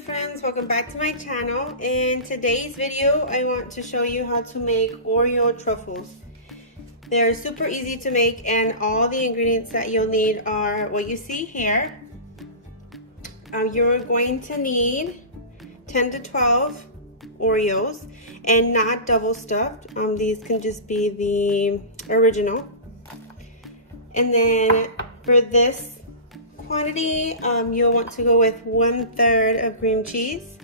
friends, welcome back to my channel. In today's video I want to show you how to make Oreo truffles. They're super easy to make and all the ingredients that you'll need are what you see here. You're going to need 10 to 12 Oreos and not double stuffed. These can just be the original. And then for this quantity, you'll want to go with 1/3 of cream cheese,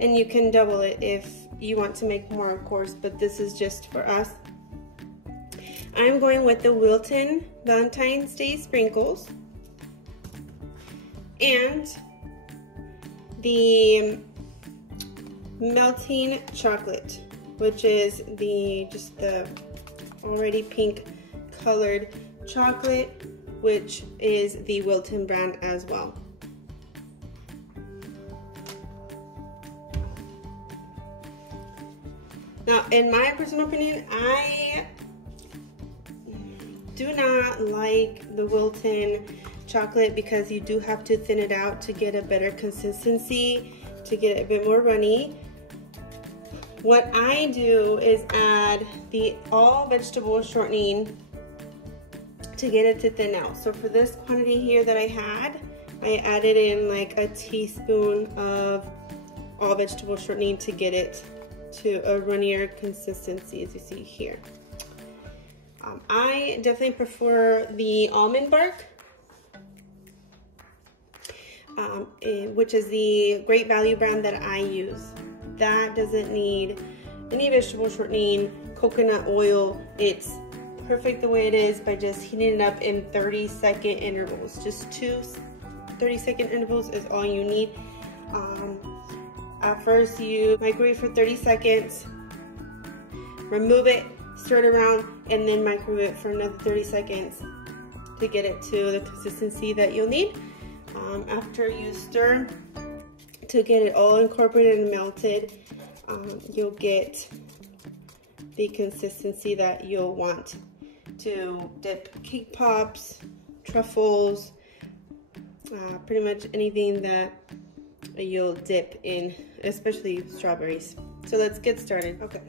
and you can double it if you want to make more, of course, but this is just for us. I'm going with the Wilton Valentine's Day sprinkles and the melting chocolate, which is just the already pink colored chocolate, which is the Wilton brand as well. Now, in my personal opinion, I do not like the Wilton chocolate because you do have to thin it out to get a better consistency, to get it a bit more runny. What I do is add the all vegetable shortening to get it to thin out. So for this quantity here that I had, I added in like a teaspoon of all vegetable shortening to get it to a runnier consistency, as you see here. I definitely prefer the almond bark, which is the Great Value brand that I use. That doesn't need any vegetable shortening, coconut oil. It's perfect the way it is by just heating it up in 30-second intervals. Just two 30-second intervals is all you need. At first you microwave for 30 seconds, remove it, stir it around, and then microwave it for another 30 seconds to get it to the consistency that you'll need. After you stir to get it all incorporated and melted, you'll get the consistency that you'll want to dip cake pops, truffles, pretty much anything that you'll dip in, especially strawberries. So let's get started. Okay,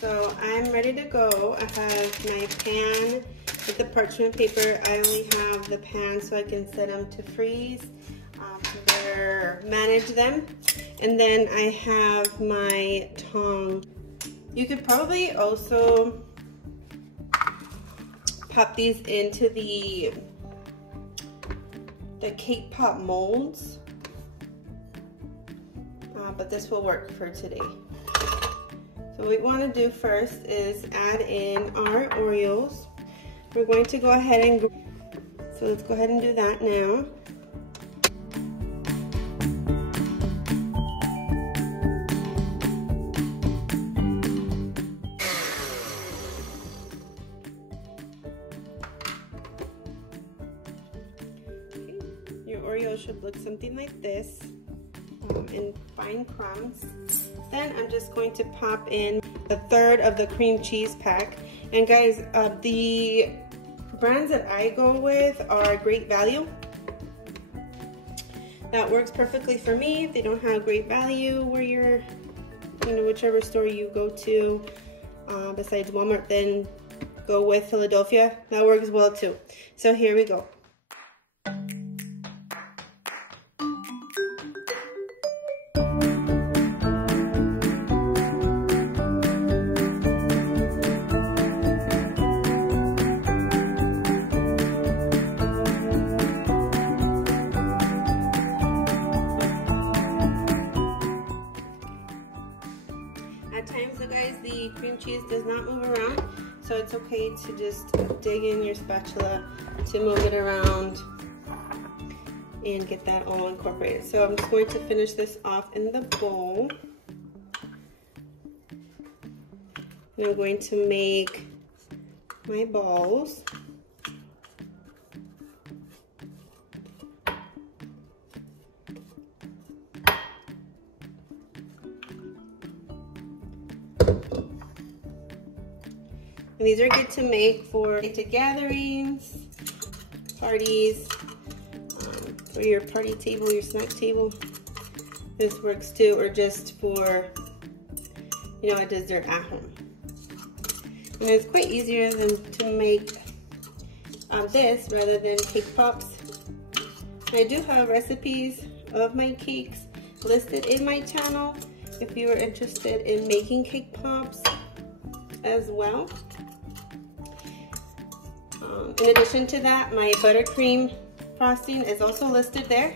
so I'm ready to go. I have my pan with the parchment paper. I only have the pan so I can set them to freeze, to better manage them. And then I have my tongs. You could probably also pop these into the cake pop molds, but this will work for today. So what we want to do first is add in our Oreos. We're going to go ahead and so let's go ahead and do that now. Your Oreo should look something like this, in fine crumbs. Then I'm just going to pop in 1/3 of the cream cheese pack. And guys, the brands that I go with are Great Value. That works perfectly for me. If they don't have Great Value where you're, whichever store you go to, besides Walmart, then go with Philadelphia. That works well too. So here we go. At times, guys, the cream cheese does not move around, so it's okay to just dig in your spatula to move it around and get that all incorporated. So I'm just going to finish this off in the bowl. And I'm going to make my balls. And these are good to make for gatherings, parties, for your party table, your snack table. this works too, or just for, you know, a dessert at home. And it's quite easier than to make this rather than cake pops. I do have recipes of my cakes listed in my channel if you are interested in making cake pops as well. In addition to that, my buttercream frosting is also listed there,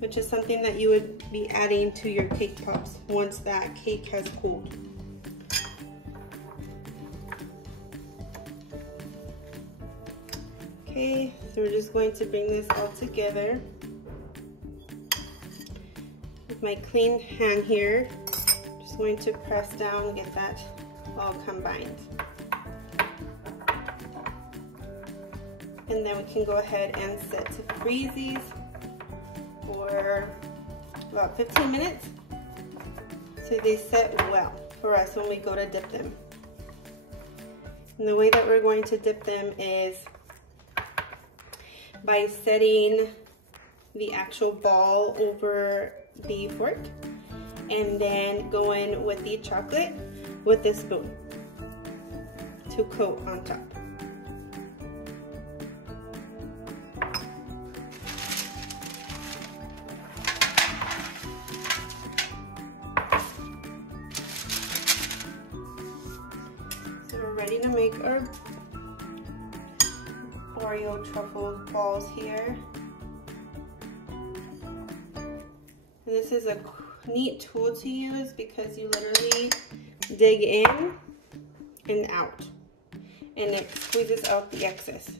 which is something that you would be adding to your cake pops once that cake has cooled. Okay, so we're just going to bring this all together with my clean hand here. Just going to press down and get that all combined. And then we can go ahead and set to freeze these for about 15 minutes so they set well for us when we go to dip them. And the way that we're going to dip them is by setting the actual ball over the fork and then going with the chocolate with the spoon to coat on top. So we're ready to make our Oreo truffle balls here. And this is a neat tool to use because you literally dig in and out and it squeezes out the excess.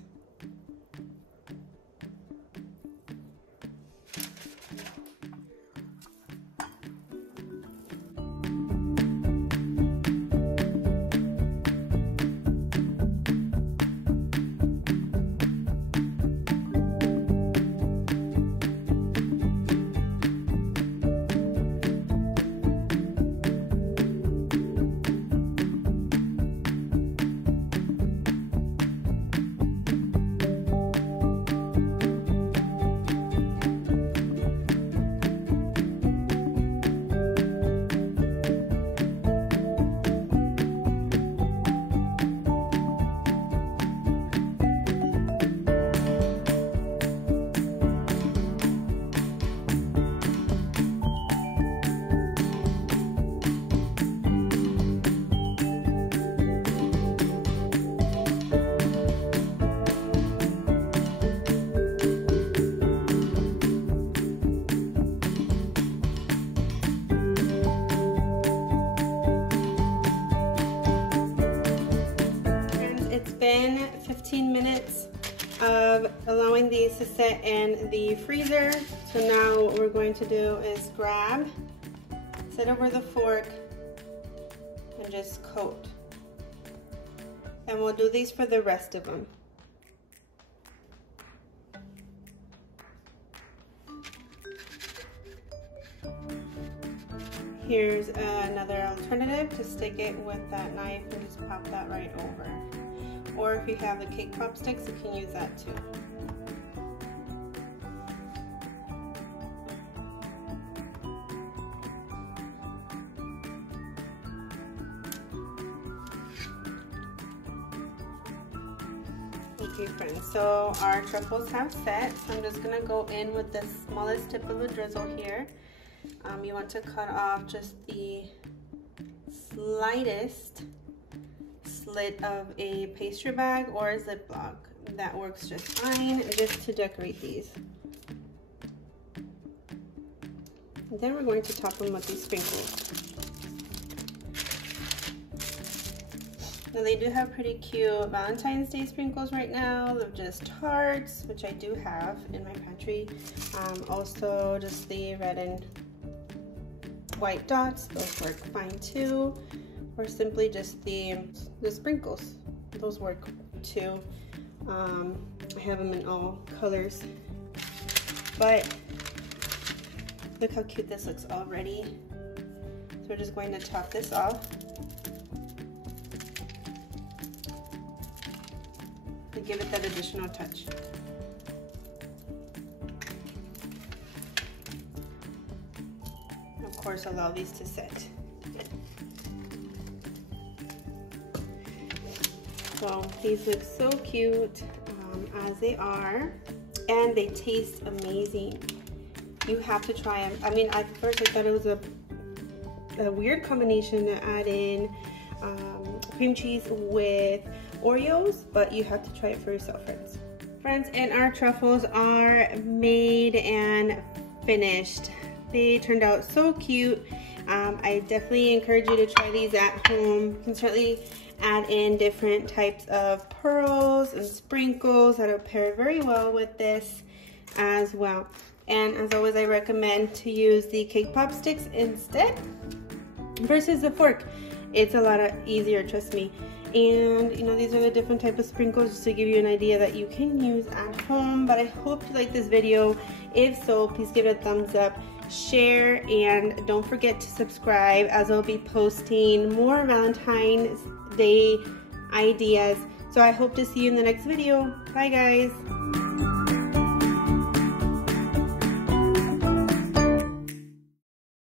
Been 15 minutes of allowing these to set in the freezer. So now what we're going to do is grab, set over the fork, and just coat. And we'll do these for the rest of them. Here's another alternative to stick it with that knife and just pop that right over. Or if you have the cake pop sticks, you can use that too. Okay friends, so our truffles have set, so I'm just gonna go in with the smallest tip of a drizzle here. You want to cut off just the slightest slit of a pastry bag or a Ziploc. That works just fine, just to decorate these. And then we're going to top them with these sprinkles. Now they do have pretty cute Valentine's Day sprinkles right now of just hearts, which I do have in my pantry. Also just the red and white dots, those work fine too. Or simply just the sprinkles, those work too. I have them in all colors. But look how cute this looks already. So we're just going to top this off. To give it that additional touch. course allow these to set. So these look so cute as they are, and they taste amazing. You have to try them. I mean, at first I thought it was a weird combination to add in cream cheese with Oreos, but you have to try it for yourself, friends. Friends, and our truffles are made and finished. They turned out so cute. I definitely encourage you to try these at home. You can certainly add in different types of pearls and sprinkles that'll pair very well with this as well. And as always, I recommend to use the cake pop sticks instead versus the fork. It's a lot easier, trust me. And you know, these are the different type of sprinkles just to give you an idea that you can use at home. But I hope you like this video. If so, please give it a thumbs up, share, and don't forget to subscribe, as I'll be posting more Valentine's Day ideas. So I hope to see you in the next video. Bye guys.